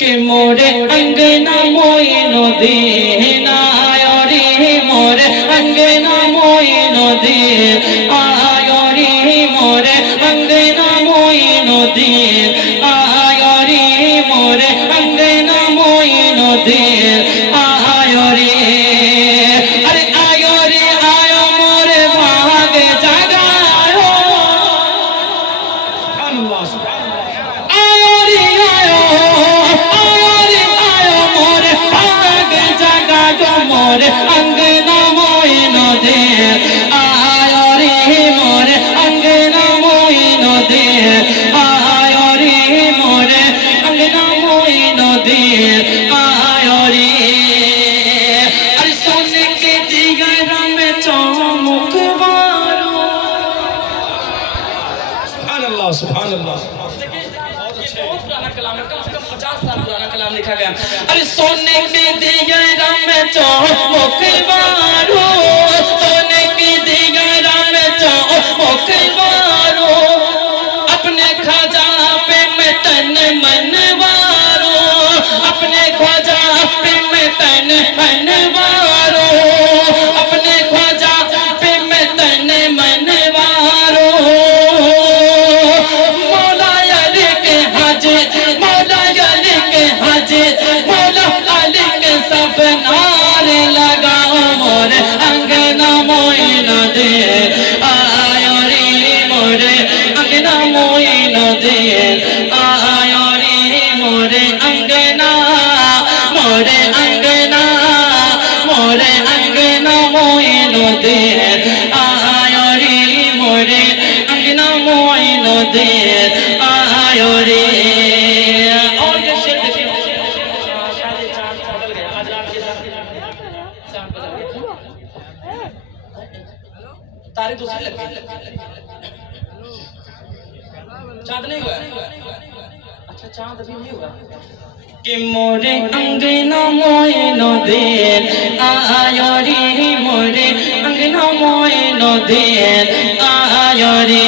के मोरे अंगना मोइनो दीन आयो रे मोरे अंगना मोइनो दीन आयो रे मोरे अंगना मोइनो दीन आयो रे मोरे अंगना मोइनो दीन आयो रे अरे आयो रे आयो मोरे भाग जगायो मोरे अंगना मोइनो दे आयो रे मोरे अंगना मोइनो दे आयो रे मोरे अंगना मोइनो दे आयो रे अरे सोने के जिगर में चमक मारो सुभान अल्लाह सुभान अल्लाह कलाम लिखा गया। अरे सोने के दिया में चमक मारो सोने के दिया में चमक मारो अपने ख्वाजा पे मैं तन मन वारो अपने ख्वाजा पे मैं तन मन वारो अपने ख्वाजा पे मैं तन मन वारो मौला अली के हाजे मौला अली के हाजे मौला अली के सब नारे लगाओ मोरे अंगना मोइनो दे आयो रे मोरे अंगना मोइनो दे आयो रे मोरे अंगना मोरे अंगना मोरे अंगना मोइनो दे आयो रे मोरे अंगना मोइनो दे आयो रे तारीख दूसरी लग गई चांद नहीं हुआ अच्छा चांद अभी नहीं हुआ कि मोरे अंगना मोइनो दे आयो रे मोरे अंगना मोइनो दे आयो रे